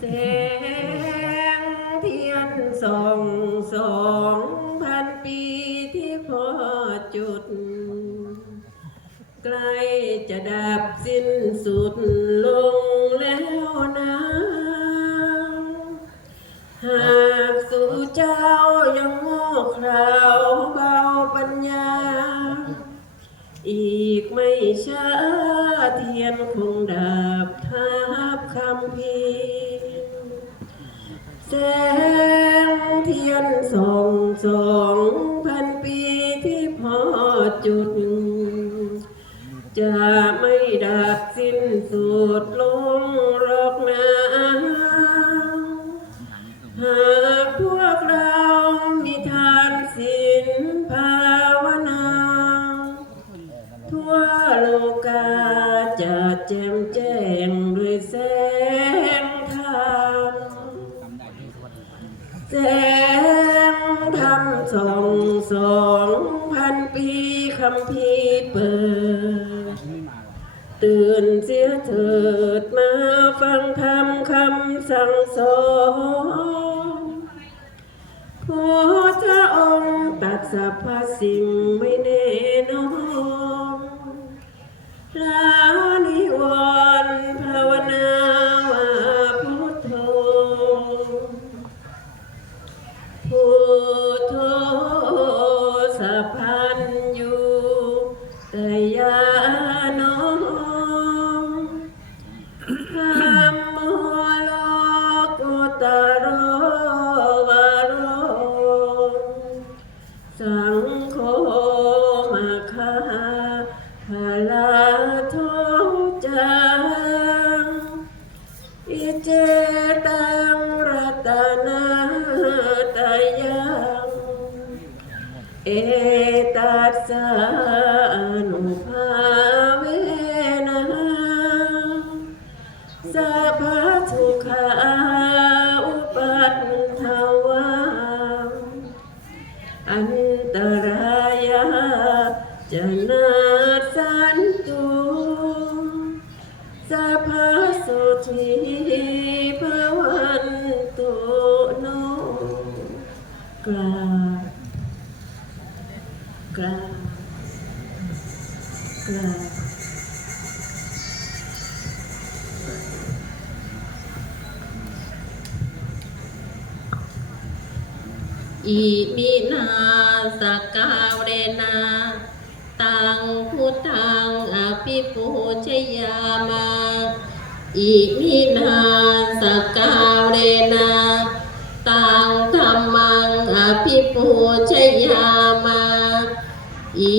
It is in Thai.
สงเทียนส่องสองพันปีที่พอจุด ใกล้จะดับสิ้นสุดลงแล้วนะหากสู่เจ้ายังโง่เขราวเบาปัญญา อีกไม่ช้าเทียนคงดับทับคำพี แสงเทียนส่องสองพันปีที่พอจุด จะไม่ดับสิ้นสุดลง สองสองพันปีคำพีเปิด ตื่นเสียเถิดมาฟังธรรมคำสั่งสอนพระองค์ตัดสรรพสิ่งไม่แน่นอน โคมาคาภาลาโทจังอิเจตังรัตนาตายัง เอตัสสา สุทีภวันตุโนกราบกราบกราบอิมินาสกาวเรนาตังพุทธังอภิปูชยามา อิมินาสกาวเรนาตังธรรมังอภิปูชยามาอิ